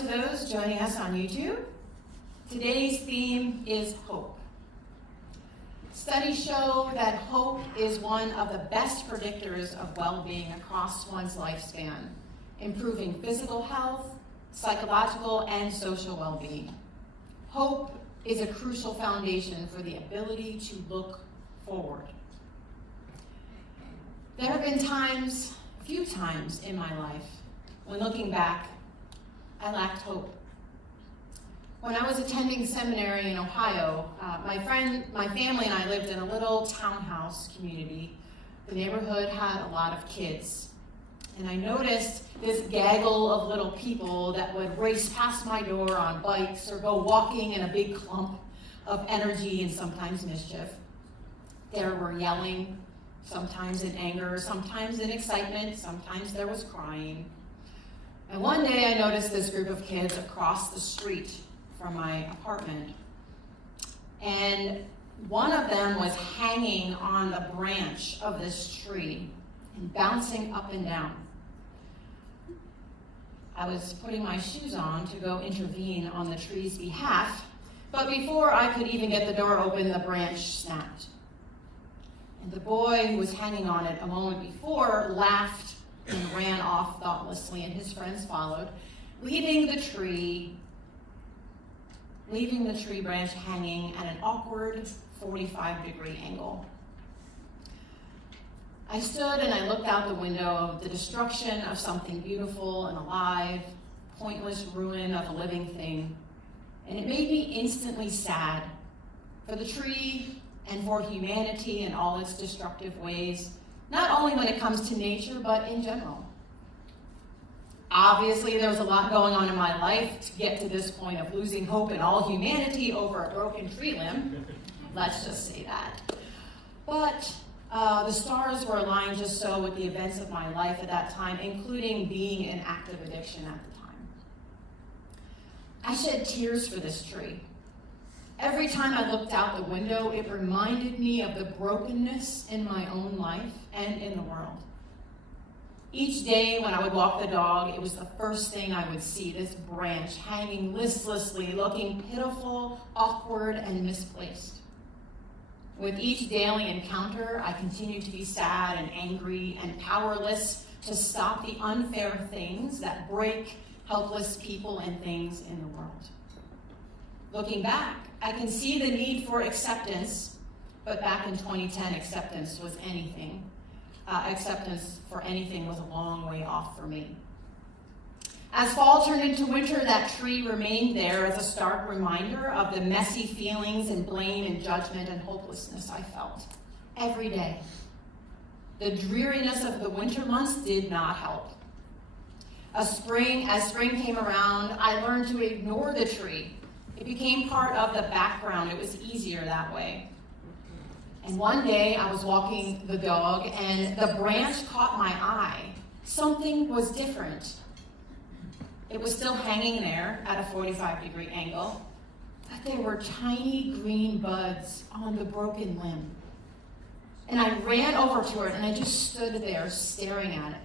to those joining us on YouTube. Today's theme is hope. Studies show that hope is one of the best predictors of well-being across one's lifespan, improving physical health, psychological, and social well-being. Hope is a crucial foundation for the ability to look forward. There have been times, a few times in my life, when looking back, I lacked hope. When I was attending seminary in Ohio, my family and I lived in a little townhouse community. The neighborhood had a lot of kids. And I noticed this gaggle of little people that would race past my door on bikes or go walking in a big clump of energy and sometimes mischief. There were yelling, sometimes in anger, sometimes in excitement, sometimes there was crying. And one day I noticed this group of kids across the street from my apartment. And one of them was hanging on the branch of this tree and bouncing up and down. I was putting my shoes on to go intervene on the tree's behalf, but before I could even get the door open, the branch snapped. And the boy who was hanging on it a moment before laughed and ran off thoughtlessly, and his friends followed, leaving the tree branch hanging at an awkward 45-degree angle. I stood and I looked out the window of the destruction of something beautiful and alive, pointless ruin of a living thing, and it made me instantly sad for the tree and for humanity in all its destructive ways, not only when it comes to nature, but in general. Obviously, there was a lot going on in my life to get to this point of losing hope in all humanity over a broken tree limb. Let's just say that. But the stars were aligned just so with the events of my life at that time, including being in active addiction at the time. I shed tears for this tree. Every time I looked out the window, it reminded me of the brokenness in my own life and in the world. Each day when I would walk the dog, it was the first thing I would see, this branch hanging listlessly, looking pitiful, awkward, and misplaced. With each daily encounter, I continued to be sad and angry and powerless to stop the unfair things that break helpless people and things in the world. Looking back, I can see the need for acceptance, but back in 2010, acceptance for anything was a long way off for me. As fall turned into winter, that tree remained there as a stark reminder of the messy feelings and blame and judgment and hopelessness I felt every day. The dreariness of the winter months did not help. As spring came around, I learned to ignore the tree. It became part of the background. It was easier that way. And one day I was walking the dog and the branch caught my eye. Something was different. It was still hanging there at a 45-degree angle, but there were tiny green buds on the broken limb. And I ran over to it and I just stood there staring at it.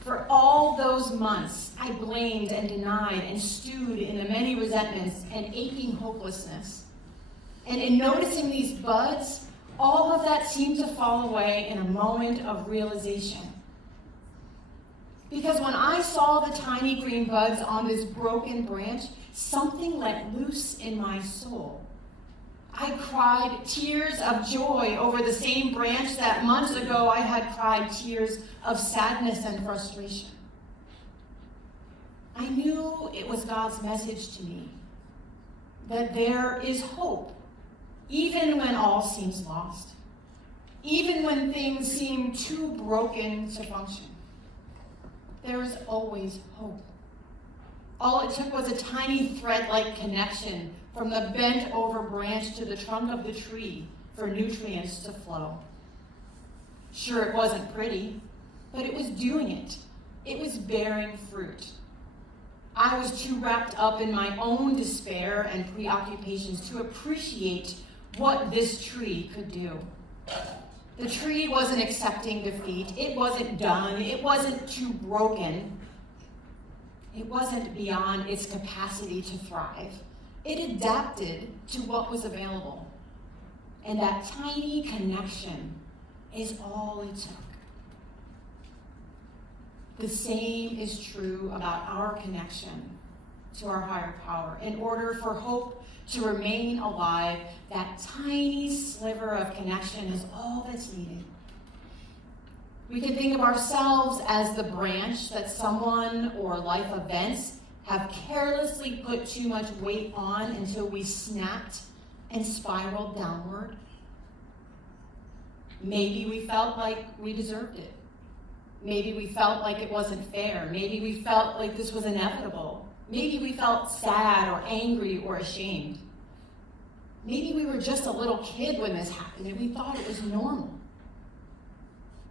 For all those months, I blamed and denied and stewed in the many resentments and aching hopelessness. And in noticing these buds, all of that seemed to fall away in a moment of realization. Because when I saw the tiny green buds on this broken branch, something let loose in my soul. I cried tears of joy over the same branch that months ago I had cried tears of sadness and frustration. I knew it was God's message to me, that there is hope, even when all seems lost, even when things seem too broken to function. There is always hope. All it took was a tiny thread-like connection from the bent-over branch to the trunk of the tree for nutrients to flow. Sure, it wasn't pretty, but it was doing it. It was bearing fruit. I was too wrapped up in my own despair and preoccupations to appreciate what this tree could do. The tree wasn't accepting defeat. It wasn't done. It wasn't too broken. It wasn't beyond its capacity to thrive. It adapted to what was available. And that tiny connection is all it took. The same is true about our connection to our higher power. In order for hope to remain alive, that tiny sliver of connection is all that's needed. We can think of ourselves as the branch that someone or life events have carelessly put too much weight on until we snapped and spiraled downward. Maybe we felt like we deserved it. Maybe we felt like it wasn't fair. Maybe we felt like this was inevitable. Maybe we felt sad or angry or ashamed. Maybe we were just a little kid when this happened and we thought it was normal.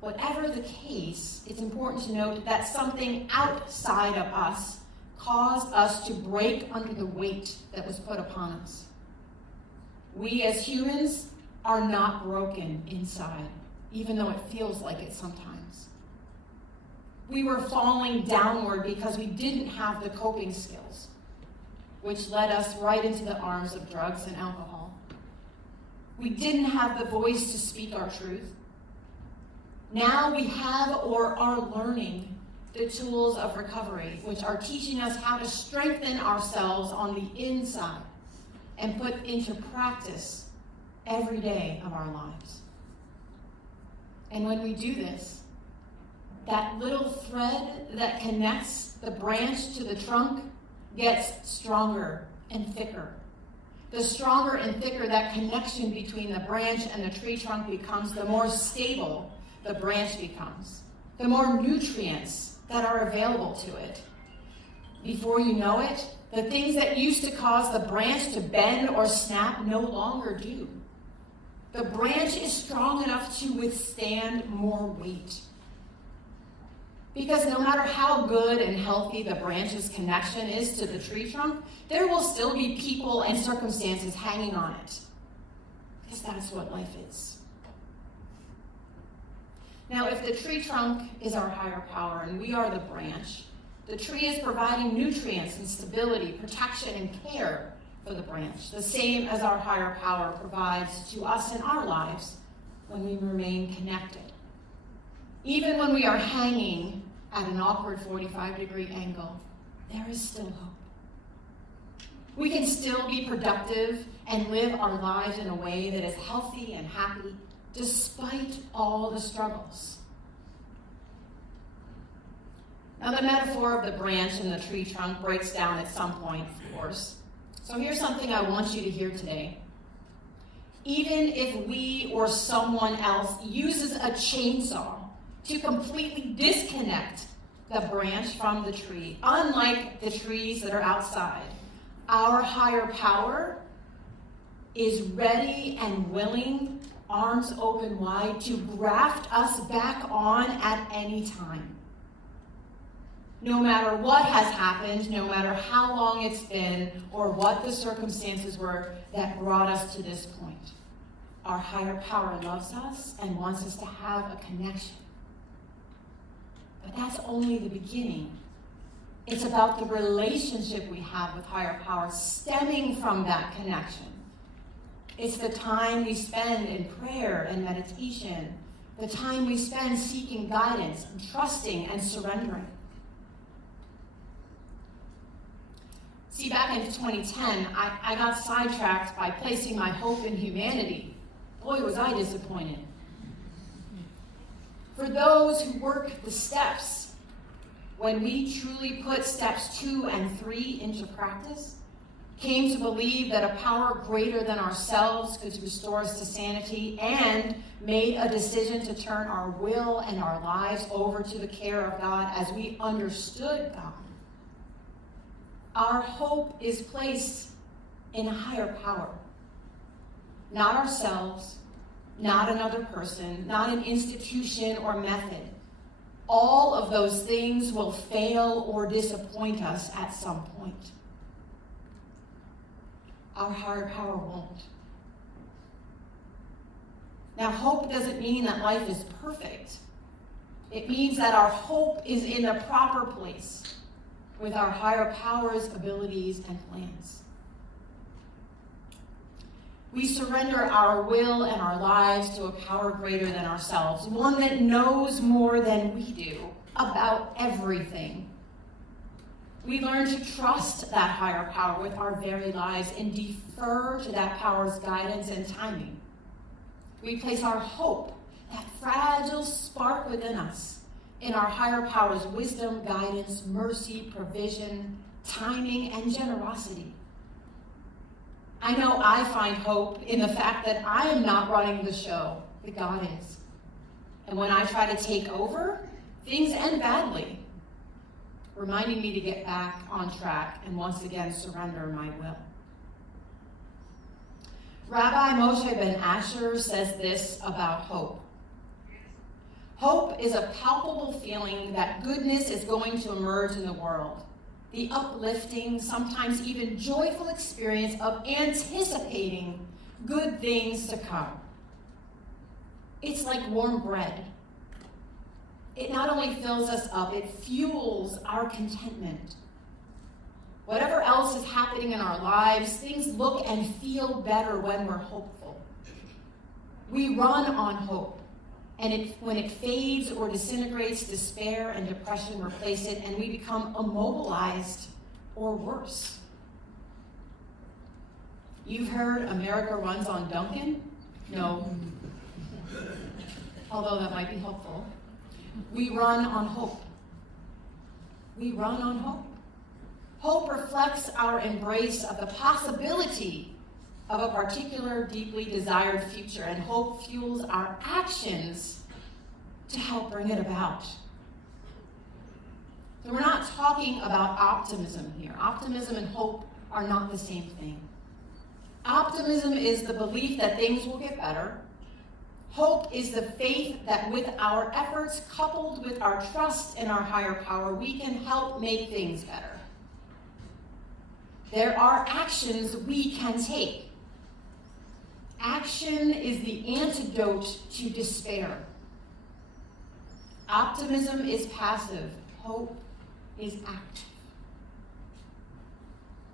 Whatever the case, it's important to note that something outside of us caused us to break under the weight that was put upon us. We as humans are not broken inside, even though it feels like it sometimes. We were falling downward because we didn't have the coping skills, which led us right into the arms of drugs and alcohol. We didn't have the voice to speak our truth. Now we have or are learning the tools of recovery, which are teaching us how to strengthen ourselves on the inside and put into practice every day of our lives. And when we do this, that little thread that connects the branch to the trunk gets stronger and thicker. The stronger and thicker that connection between the branch and the tree trunk becomes, the more stable the branch becomes, the more nutrients that are available to it. Before you know it, the things that used to cause the branch to bend or snap no longer do. The branch is strong enough to withstand more weight. Because no matter how good and healthy the branch's connection is to the tree trunk, there will still be people and circumstances hanging on it. Because that's what life is. Now, if the tree trunk is our higher power and we are the branch, the tree is providing nutrients and stability, protection, and care for the branch, the same as our higher power provides to us in our lives when we remain connected. Even when we are hanging at an awkward 45-degree angle, there is still hope. We can still be productive and live our lives in a way that is healthy and happy, despite all the struggles. Now, the metaphor of the branch and the tree trunk breaks down at some point, of course. So here's something I want you to hear today. Even if we or someone else uses a chainsaw to completely disconnect the branch from the tree, unlike the trees that are outside, our higher power is ready and willing, arms open wide, to graft us back on at any time. No matter what has happened, no matter how long it's been, or what the circumstances were that brought us to this point, our higher power loves us and wants us to have a connection. But that's only the beginning. It's about the relationship we have with higher power stemming from that connection. It's the time we spend in prayer and meditation, the time we spend seeking guidance, and trusting and surrendering. See, back in 2010, I got sidetracked by placing my hope in humanity. Boy, was I disappointed. For those who work the steps, when we truly put steps 2 and 3 into practice, came to believe that a power greater than ourselves could restore us to sanity, and made a decision to turn our will and our lives over to the care of God as we understood God. Our hope is placed in a higher power. Not ourselves, not another person, not an institution or method. All of those things will fail or disappoint us at some point. Our higher power won't. Now, hope doesn't mean that life is perfect. It means that our hope is in the proper place. with our higher powers, abilities, and plans. We surrender our will and our lives to a power greater than ourselves, one that knows more than we do about everything. We learn to trust that higher power with our very lives and defer to that power's guidance and timing. We place our hope, that fragile spark within us, in our higher power's wisdom, guidance, mercy, provision, timing, and generosity. I know I find hope in the fact that I am not running the show, that God is. And when I try to take over, things end badly, reminding me to get back on track and once again surrender my will. Rabbi Moshe ben Asher says this about hope. Hope is a palpable feeling that goodness is going to emerge in the world. The uplifting, sometimes even joyful experience of anticipating good things to come. It's like warm bread. It not only fills us up, it fuels our contentment. Whatever else is happening in our lives, things look and feel better when we're hopeful. We run on hope, and when it fades or disintegrates, despair and depression replace it, and we become immobilized or worse. You've heard America runs on Duncan? No. Although that might be helpful. We run on hope. We run on hope. Hope reflects our embrace of the possibility of a particular deeply desired future, and hope fuels our actions to help bring it about. So we're not talking about optimism here. Optimism and hope are not the same thing. Optimism is the belief that things will get better. Hope is the faith that with our efforts, coupled with our trust in our higher power, we can help make things better. There are actions we can take. Action is the antidote to despair. Optimism is passive. Hope is active.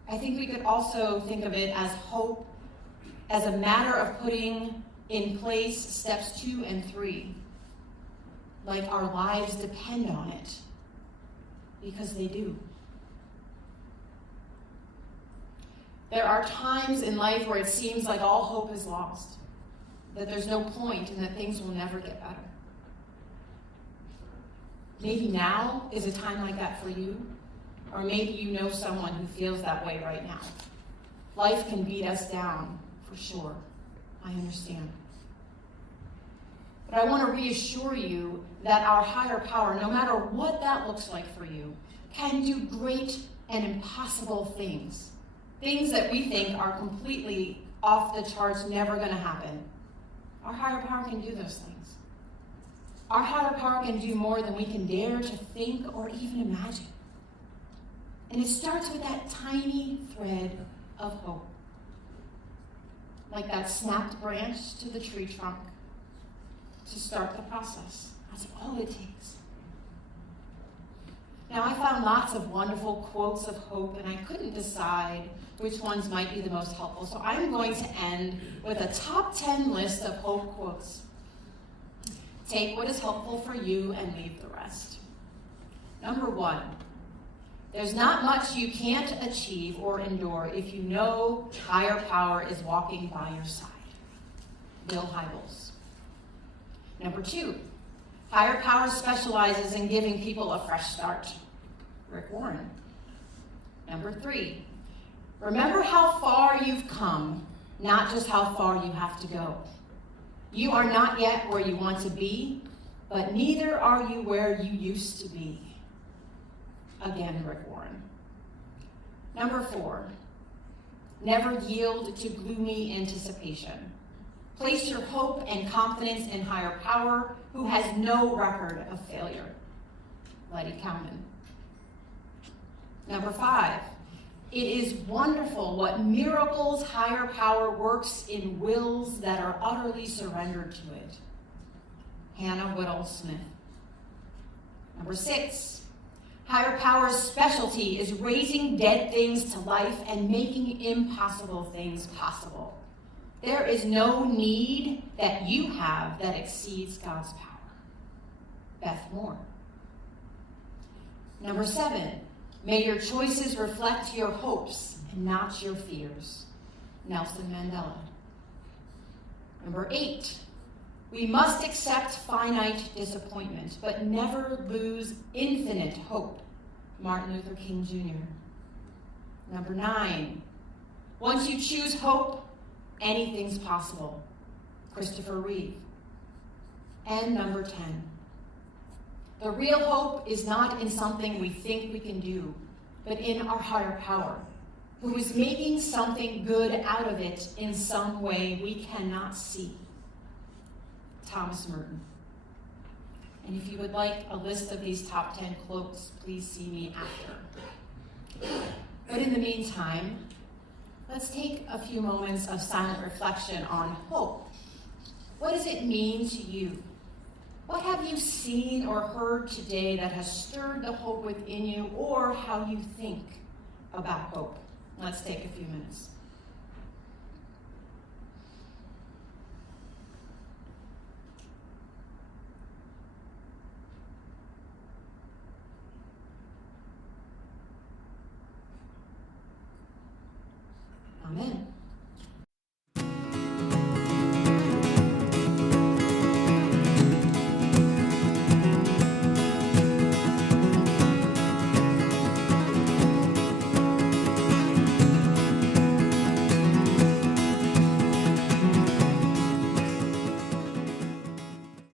I think we could also think of it as hope as a matter of putting in place steps 2 and 3, like our lives depend on it, because they do. There are times in life where it seems like all hope is lost, that there's no point and that things will never get better. Maybe now is a time like that for you, or maybe you know someone who feels that way right now. Life can beat us down, for sure. I understand. But I want to reassure you that our higher power, no matter what that looks like for you, can do great and impossible things. Things that we think are completely off the charts, never going to happen. Our higher power can do those things. Our higher power can do more than we can dare to think or even imagine. And it starts with that tiny thread of hope. Like that snapped branch to the tree trunk to start the process. That's all it takes. Now, I found lots of wonderful quotes of hope, and I couldn't decide which ones might be the most helpful. So I'm going to end with a top 10 list of hope quotes. Take what is helpful for you and leave the rest. Number 1, there's not much you can't achieve or endure if you know higher power is walking by your side. Bill Hybels. Number 2, higher power specializes in giving people a fresh start. Rick Warren. Number 3, remember how far you've come, not just how far you have to go. You are not yet where you want to be, but neither are you where you used to be. Again, Rick Warren. Number 4, never yield to gloomy anticipation. Place your hope and confidence in higher power, who has no record of failure. Letty Cowman. Number 5, it is wonderful what miracles higher power works in wills that are utterly surrendered to it. Hannah Whittle Smith. Number 6, Higher power's specialty is raising dead things to life and making impossible things possible. There is no need that you have that exceeds God's power. Beth Moore. Number 7, may your choices reflect your hopes and not your fears. Nelson Mandela. Number 8, we must accept finite disappointment, but never lose infinite hope. Martin Luther King Jr. Number 9, once you choose hope, anything's possible. Christopher Reeve. And number 10, the real hope is not in something we think we can do, but in our higher power, who is making something good out of it in some way we cannot see. Thomas Merton. And if you would like a list of these top 10 quotes, please see me after. But in the meantime, let's take a few moments of silent reflection on hope. What does it mean to you? What have you seen or heard today that has stirred the hope within you, or how you think about hope? Let's take a few minutes.